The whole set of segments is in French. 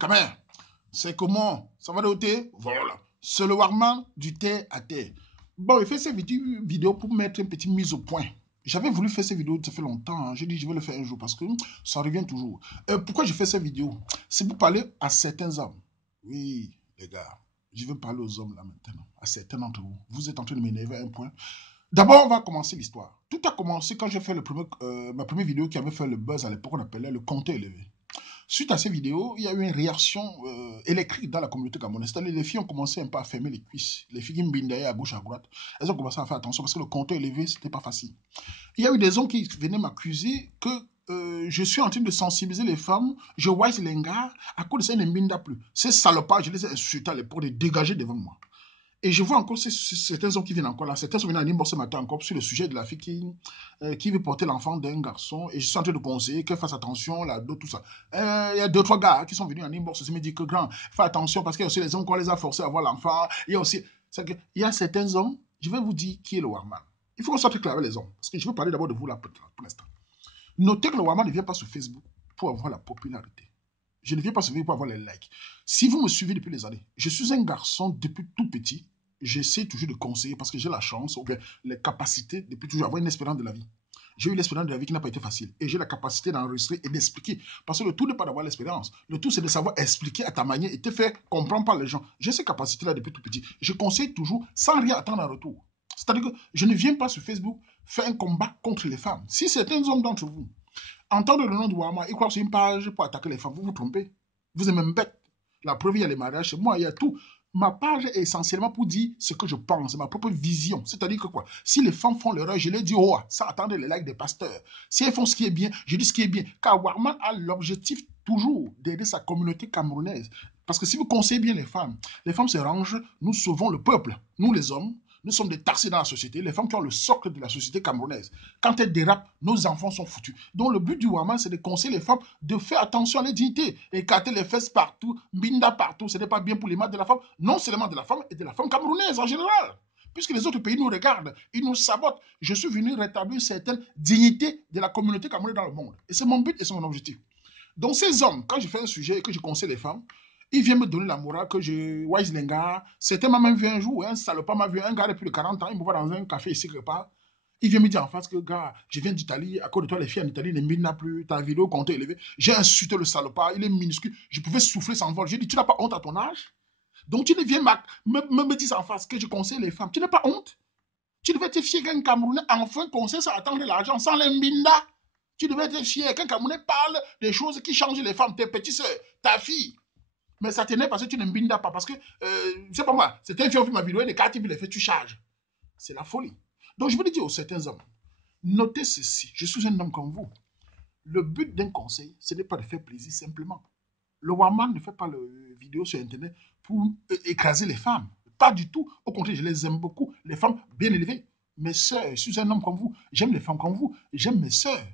Kamer, c'est comment? Ça va de thé? Voilà. C'est le Warman du thé à thé. Bon, il fait ces vidéos pour mettre une petite mise au point. J'avais voulu faire ces vidéos, ça fait longtemps. Hein. J'ai dit, je vais le faire un jour parce que ça revient toujours. Pourquoi je fais ces vidéos? C'est pour parler à certains hommes. Oui, les gars, je vais parler aux hommes là maintenant, à certains d'entre vous. Vous êtes en train de m'énerver à un point. D'abord, on va commencer l'histoire. Tout a commencé quand j'ai fait ma première vidéo qui avait fait le buzz à l'époque, on appelait le compteur élevé. Suite à ces vidéos, il y a eu une réaction électrique dans la communauté camerounaise. Les filles ont commencé un peu à fermer les cuisses. Les filles qui me bindaient à gauche, à droite, elles ont commencé à faire attention parce que le compteur élevé, c'était pas facile. Il y a eu des hommes qui venaient m'accuser que je suis en train de sensibiliser les femmes, je wise les gars, à cause de ça, ils ne binda plus. Ces salopards, je les ai insultés à l'époque de dégager devant moi. Et je vois encore certains hommes qui viennent encore là. Certains sont venus à Nimbo ce matin encore sur le sujet de la fille qui veut porter l'enfant d'un garçon. Et je suis en train de conseiller qu'elle fasse attention, là, tout ça. Il y a 2-3 gars qui sont venus à Nimbo. Ils me disent que grand, fais attention parce qu'il y a aussi les hommes qu'on les a forcés à avoir l'enfant. Il y a aussi. Il y a certains hommes, je vais vous dire qui est le Warman. Il faut qu'on soit très clair avec les hommes. Parce que je veux parler d'abord de vous là pour l'instant. Notez que le Warman ne vient pas sur Facebook pour avoir la popularité. Je ne viens pas sur Facebook pour avoir les likes. Si vous me suivez depuis les années, je suis un garçon depuis tout petit. J'essaie toujours de conseiller parce que j'ai la chance ou bien les capacités depuis toujours avoir une espérance de la vie. J'ai eu l'expérience de la vie qui n'a pas été facile. Et j'ai la capacité d'enregistrer et d'expliquer. Parce que le tout n'est pas d'avoir l'expérience. Le tout, c'est de savoir expliquer à ta manière et te faire comprendre par les gens. J'ai ces capacités-là depuis tout petit. Je conseille toujours sans rien attendre en retour. C'est-à-dire que je ne viens pas sur Facebook faire un combat contre les femmes. Si certains hommes d'entre vous entendre le nom de Warman, ils croient sur une page pour attaquer les femmes. Vous vous trompez. Vous êtes même bête. La preuve, il y a les mariages chez moi, il y a tout. Ma page est essentiellement pour dire ce que je pense, ma propre vision. C'est-à-dire que quoi? Si les femmes font l'erreur, je les dis oh, sans attendre les likes des pasteurs. Si elles font ce qui est bien, je dis ce qui est bien. Car Warman a l'objectif toujours d'aider sa communauté camerounaise. Parce que si vous conseillez bien les femmes se rangent, nous sauvons le peuple. Nous les hommes, nous sommes des taxés dans la société, les femmes qui ont le socle de la société camerounaise. Quand elles dérapent, nos enfants sont foutus. Donc le but du Warman, c'est de conseiller les femmes de faire attention à leur dignité. Écarter les fesses partout, binda partout, ce n'est pas bien pour l'image de la femme, non seulement de la femme, et de la femme camerounaise en général. Puisque les autres pays nous regardent, ils nous sabotent. Je suis venu rétablir certaines dignités de la communauté camerounaise dans le monde. Et c'est mon but et c'est mon objectif. Donc ces hommes, quand je fais un sujet et que je conseille les femmes, il vient me donner la morale que je wise les gars. C'était m'a même vu un jour, un salopard m'a vu, un gars de plus de 40 ans, il me voit dans un café ici quelque part. Il vient me dire en face que, gars, je viens d'Italie, à cause de toi, les filles en Italie ne minent plus, ta vidéo compte élevé. J'ai insulté le salopard, il est minuscule, je pouvais souffler sans vol. J'ai dit, tu n'as pas honte à ton âge? Donc tu ne viens me dire en face que je conseille les femmes. Tu n'as pas honte? Tu devais te fier qu'un Camerounais enfin conseille sans attendre l'argent, sans l'imbinda. Tu devais te fier qu'un Camerounais parle des choses qui changent les femmes, tes petites soeurs, ta fille. Mais ça tenait parce que tu ne bindas pas. Parce que, c'est pas moi, c'est un qui a vu ma vidéo, et quand tu les fait, tu charges. C'est la folie. Donc, je veux dire aux certains hommes, notez ceci, je suis un homme comme vous. Le but d'un conseil, ce n'est pas de faire plaisir simplement. Le Warman ne fait pas le vidéo sur Internet pour écraser les femmes. Pas du tout. Au contraire, je les aime beaucoup. Les femmes bien élevées. Mes sœurs, je suis un homme comme vous. J'aime les femmes comme vous. J'aime mes sœurs.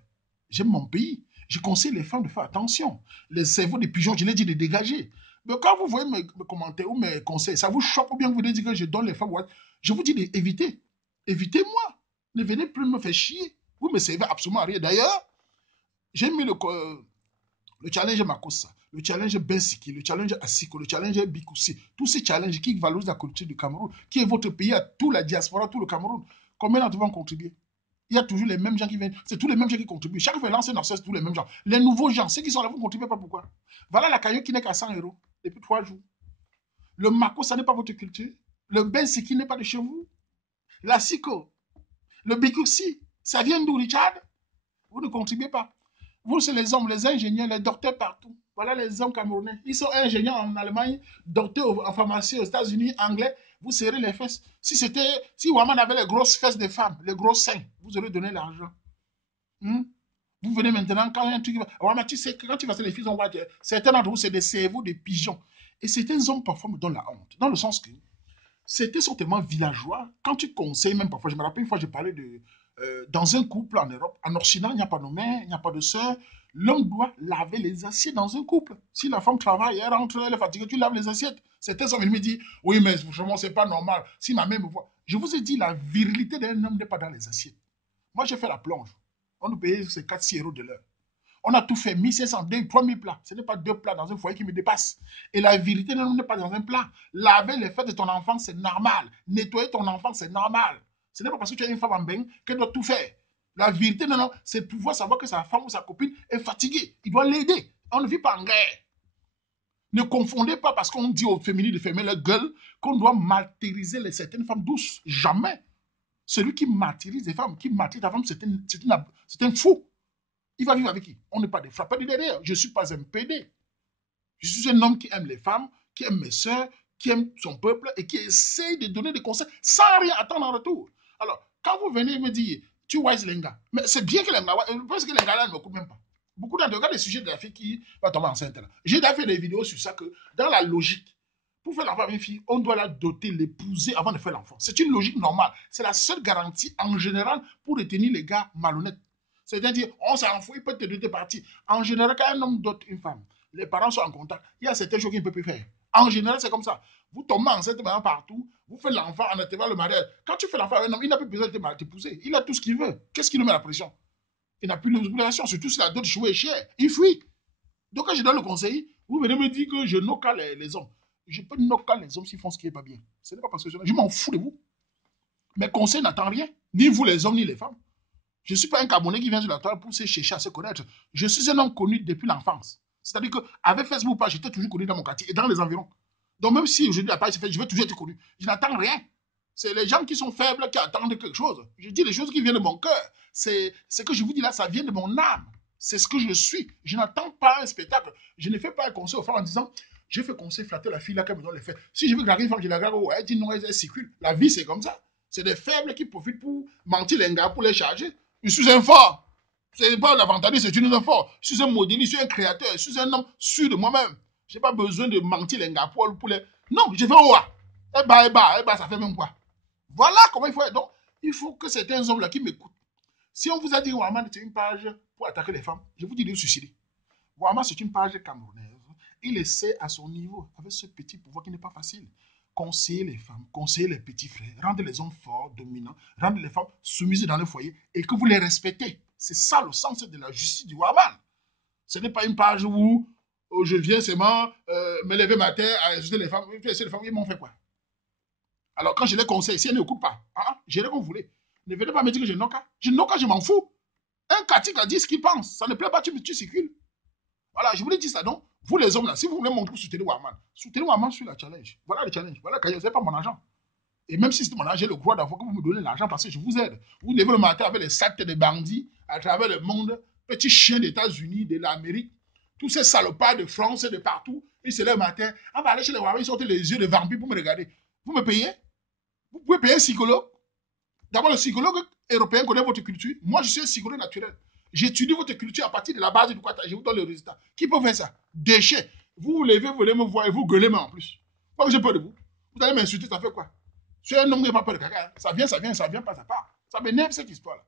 J'aime mon pays. Je conseille les femmes de faire attention. Les cerveaux des pigeons, je les dis de dégager. Mais quand vous voyez mes commentaires ou mes conseils, ça vous choque ou bien vous dites que je donne les femmes. Je vous dis d'éviter. Évitez-moi. Ne venez plus me faire chier. Vous me servez absolument à rien. D'ailleurs, j'ai mis le challenge Makossa, le challenge Bensiki, le challenge Asiko, le challenge Bikoussi, tous ces challenges qui valorisent la culture du Cameroun, qui est votre pays, à toute la diaspora, tout le Cameroun. Combien d'entre vous vont contribuer? Il y a toujours les mêmes gens qui viennent. C'est tous les mêmes gens qui contribuent. Chaque fois, lancer c'est tous les mêmes gens. Les nouveaux gens, ceux qui sont là, vous ne contribuez pas. Pourquoi? Voilà la caillou qui n'est qu'à 100 € depuis 3 jours. Le Mako, ça n'est pas votre culture. Le Bensiki n'est pas de chez vous. La Siko, le Bikoussi, ça vient d'où, Richard? Vous ne contribuez pas. Vous, c'est les hommes, les ingénieurs, les docteurs partout. Voilà les hommes camerounais. Ils sont ingénieurs en Allemagne, docteurs en pharmacie aux États-Unis, anglais. Vous serrez les fesses. Si Waman avait les grosses fesses des femmes, les gros seins, vous aurez donné l'argent. Vous venez maintenant, quand un truc... Waman, tu sais, quand tu vas sur les filles, on voit que certains d'entre vous, c'est des cerveaux de pigeons. Et certains hommes, parfois, me donnent la honte. Dans le sens que certains sont tellement villageois. Quand tu conseilles, même parfois, je me rappelle une fois, j'ai parlé de... dans un couple en Europe, en Occident, il n'y a pas de mère, il n'y a pas de soeur. L'homme doit laver les assiettes dans un couple. Si la femme travaille, elle rentre, elle est fatiguée, tu laves les assiettes. Certains sont venus me dire, oui, mais franchement, c'est pas normal. Si ma mère me voit. Je vous ai dit, la virilité d'un homme n'est pas dans les assiettes. Moi, j'ai fait la plonge. On nous payait ces 4-6 € de l'heure. On a tout fait, 1500, 3000 plats. Ce n'est pas 2 plats dans un foyer qui me dépasse. Et la vérité n'est pas dans un plat. Laver les fesses de ton enfant, c'est normal. Nettoyer ton enfant, c'est normal. Ce n'est pas parce que tu as une femme en bain qu'elle doit tout faire. La vérité, non, c'est de pouvoir savoir que sa femme ou sa copine est fatiguée. Il doit l'aider. On ne vit pas en guerre. Ne confondez pas parce qu'on dit aux féminines de fermer leur gueule qu'on doit martyriser certaines femmes douces. Jamais. Celui qui martyrise les femmes, qui martyrise ta femme, c'est un fou. Il va vivre avec qui? On n'est pas des frappeurs de derrière. Je ne suis pas un PD. Je suis un homme qui aime les femmes, qui aime mes soeurs, qui aime son peuple et qui essaie de donner des conseils sans rien attendre en retour. Alors, quand vous venez me dire, tu vois Lenga, mais c'est bien que Lenga, parce que Lenga là ne me coupe même pas. Beaucoup d'entre regardent les sujets de la fille qui va tomber enceinte. J'ai déjà fait des vidéos sur ça que, dans la logique, pour faire l'enfant avec une fille, on doit la doter, l'épouser avant de faire l'enfant. C'est une logique normale. C'est la seule garantie en général pour retenir les gars malhonnêtes. C'est-à-dire, on s'en fout, il peut te doter partie. En général, quand un homme dote une femme, les parents sont en contact, il y a certaines choses qu'il ne peut plus faire. En général, c'est comme ça. Vous tombez enceinte maintenant partout, vous faites l'enfant en attendant le mariage. Quand tu fais l'enfant avec un homme, il n'a plus besoin de t'épouser. Il a tout ce qu'il veut. Qu'est-ce qui lui met la pression? Il n'a plus l'obligation, surtout si la dot jouée est chère. Il fuit. Donc, quand je donne le conseil, vous venez me dire que je knock les hommes. Je peux knocker les hommes s'ils font ce qui n'est pas bien. Ce n'est pas parce que je m'en fous de vous. Mes conseils n'attendent rien. Ni vous les hommes, ni les femmes. Je ne suis pas un Camerounais qui vient sur la toile pour se chercher à se connaître. Je suis un homme connu depuis l'enfance. C'est-à-dire qu'avec Facebook, j'étais toujours connu dans mon quartier et dans les environs. Donc même si aujourd'hui la page est faite, je vais toujours être connu. Je n'attends rien. C'est les gens qui sont faibles qui attendent quelque chose. Je dis les choses qui viennent de mon cœur. C'est ce que je vous dis là, ça vient de mon âme. C'est ce que je suis. Je n'attends pas un spectacle. Je ne fais pas un conseil aux femmes en disant je fais conseil flatter la fille là qu'elle me donne les faits. Si je veux draguer une femme, je la drague. Oh, elle dit non, elle circule. La vie, c'est comme ça. C'est des faibles qui profitent pour mentir les gars, pour les charger. Je suis un fort. Ce n'est pas un avantage, c'est une fort. Je suis un modèle, je suis un créateur, je suis un homme sûr de moi-même. Je n'ai pas besoin de mentir les gars pour les... Non, je fais oua. Eh bah, ça fait même quoi. Voilà comment il faut être. Donc, il faut que certains hommes là qui m'écoutent. Si on vous a dit Ouaman, c'est une page pour attaquer les femmes, je vous dis de vous suicider. Ouaman, c'est une page camerounaise. Il essaie à son niveau, avec ce petit pouvoir qui n'est pas facile, conseiller les femmes, conseiller les petits frères, rendre les hommes forts, dominants, rendre les femmes soumises dans le foyer et que vous les respectez. C'est ça le sens de la justice du Ouaman. Ce n'est pas une page où je viens seulement me lever matin à insulter les femmes. Les femmes, ils m'ont fait quoi? Alors quand je les conseille, si elles ne m'écoutent pas, je les comme vous voulez. Ne venez pas me dire que je n'oka. Je n'oka, je m'en fous. Un catique a dit ce qu'il pense. Ça ne plaît pas, tu circules. Voilà, je voulais dire ça donc. Vous les hommes là, si vous voulez montrer soutenir Ouaman sur la challenge. Voilà le challenge. Voilà, ce n'est pas mon argent. Et même si c'est mon argent, j'ai le droit d'avoir que vous me donnez l'argent parce que je vous aide. Vous levez le matin avec les sacs de bandits à travers le monde, petits chiens des États-Unis, de l'Amérique, tous ces salopards de France et de partout. Ils se lèvent le matin, on va aller chez les Ouaman, ils sortent les yeux de vampires pour me regarder. Vous me payez? Vous pouvez payer un psychologue. D'abord, le psychologue européen connaît votre culture. Moi, je suis un psychologue naturel. J'étudie votre culture à partir de la base du Qatar. Je vous donne le résultat. Qui peut faire ça? Déchet. Vous vous levez, vous voulez me voir et vous gueulez moi en plus. Pourquoi j'ai peur de vous? Vous allez m'insulter, ça fait quoi? Je suis un homme qui n'a pas peur de caca. Ça vient, ça vient pas, ça part. Ça m'énerve cette histoire-là.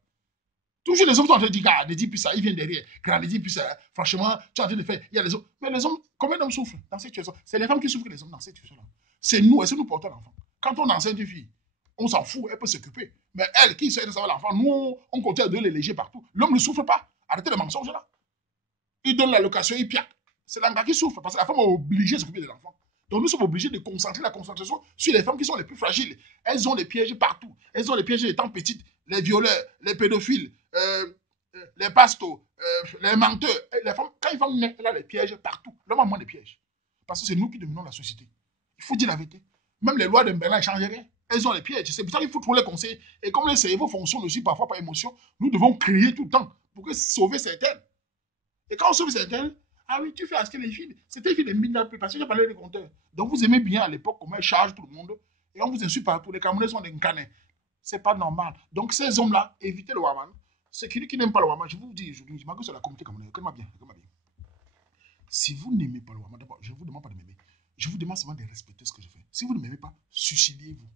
Toujours les hommes sont en train de dire, gars, ne dis plus ça, ils viennent derrière. Grand, ne dis plus ça. Franchement, tu es en train de faire. Il y a les hommes. Mais les hommes, combien d'hommes souffrent dans cette situation? C'est les femmes qui souffrent que les hommes dans cette situation-là. C'est nous, est-ce que nous portons l'enfant? Quand on enceinte une fille, on s'en fout, elle peut s'occuper. Mais elle, qui essaie de savoir l'enfant, nous, on continue à donner les légers partout. L'homme ne souffre pas. Arrêtez les mensonges là. Il donne l'allocation, il piaque. C'est l'enfant qui souffre parce que la femme est obligée de s'occuper de l'enfant. Donc nous sommes obligés de concentrer la concentration sur les femmes qui sont les plus fragiles. Elles ont des pièges partout. Elles ont les pièges étant petites. Les violeurs, les pédophiles, les pastos, les menteurs. Les femmes, quand ils vont naître, elles ont les pièges partout. L'homme a moins de pièges. Parce que c'est nous qui dominons la société. Il faut dire la vérité. Même les lois de Berlin ne changent rien. Elles ont les pièges. C'est pour ça qu'il faut trouver les conseils. Et comme les cerveaux fonctionnent aussi parfois par émotion, nous devons crier tout le temps pour sauver certaines. Et quand on sauve certaines, ah oui, tu fais acheter les filles. C'était les filles de mine parce que j'ai parlé des compteurs. Donc vous aimez bien à l'époque comment elles chargent tout le monde. Et on vous insulte partout. Les Camerounais sont des canets. C'est pas normal. Donc ces hommes-là, évitez le Ouaman. Ceux qui n'aiment pas le Ouaman, je vous dis, je m'engage sur la communauté camerounaise. Écoutez-moi bien, écoutez-moi bien. Si vous n'aimez pas le Ouaman, d'abord, je ne vous demande pas de m'aimer. Je vous demande seulement de respecter ce que je fais. Si vous ne m'aimez pas, suicidez-vous.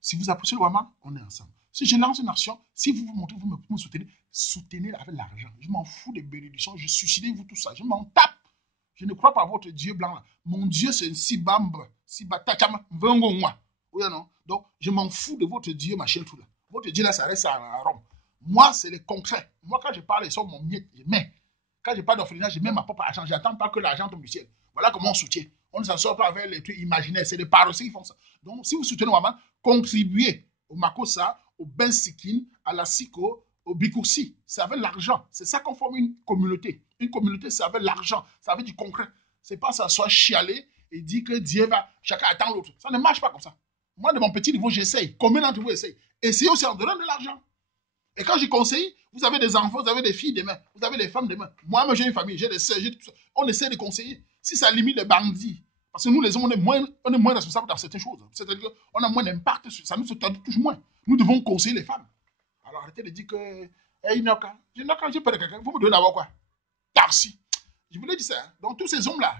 Si vous appréciez le Ouaman, on est ensemble. Si je lance une action, si vous vous montrez, vous me soutenez, soutenez-la avec l'argent. Je m'en fous des bénédictions, je suicidez-vous tout ça. Je m'en tape. Je ne crois pas à votre Dieu blanc là. Mon Dieu, c'est un Sibambre, Sibatachama, Vengo moi. Oui ou non? Donc, je m'en fous de votre Dieu, machin, tout là. Votre Dieu là, ça reste à Rome. Moi, c'est le concret. Moi, quand je parle, ils sont mon miette, je mets. Quand je parle d'orphelinat, j'ai même ma propre argent. J'attends pas que l'argent tombe du ciel. Voilà comment on soutient. On ne s'assure pas avec les trucs imaginaires. C'est les parosies qui font ça. Donc, si vous soutenez Waman, contribuez au Makossa, au Ben Sikin, à la Siko, au Bikoussi. C'est avec l'argent. C'est ça qu'on forme une communauté. Une communauté, c'est avec l'argent. C'est avec du concret. C'est pas ça soit chialer et dire que Dieu va, chacun attend l'autre. Ça ne marche pas comme ça. Moi, de mon petit niveau, j'essaye. Combien d'entre vous essayent? Essayez aussi en donnant de l'argent. Et quand je conseille, vous avez des enfants, vous avez des filles demain, vous avez des femmes demain. Moi, j'ai une famille, j'ai des sœurs, j'ai tout ça. On essaie de conseiller. Si ça limite les bandits, parce que nous, les hommes, on est moins responsables dans certaines choses. C'est-à-dire qu'on a moins d'impact, ça nous touche moins. Nous devons conseiller les femmes. Alors arrêtez de dire que, hey, Inoka, j'ai pas de quelqu'un, vous me donnez d'abord quoi? Tarsi. Je vous l'ai dit ça. Hein. Donc tous ces hommes-là,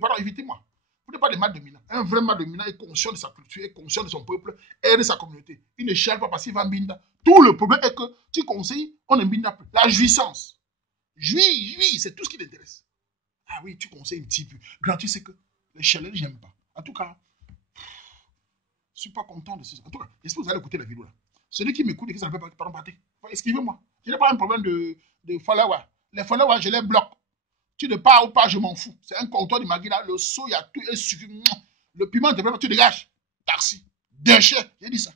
pardon, évitez-moi. Vous n'êtes pas des mal dominants. Un vrai mal dominant est conscient de sa culture, est conscient de son peuple et de sa communauté. Il ne cherche pas parce qu'il va en binda. Tout le problème est que tu conseilles, on ne binda plus. La jouissance. Jouis, c'est tout ce qui t'intéresse. Ah oui, tu conseilles un petit peu. Gratuit, c'est que les chalets, j'aime pas. En tout cas, je ne suis pas content de ça. En tout cas, j'espère que vous allez écouter la vidéo là. Celui qui m'écoute et qui ne s'appelle pas partir, esquivez-moi. Je n'ai pas un problème de follower. Les followers, je les bloque. Tu ne pars ou pas, je m'en fous. C'est un comptoir de Magui là. Le saut, il y a tout, il suffit. Le piment, tu dégages. Taxi. Déchet. J'ai dit ça.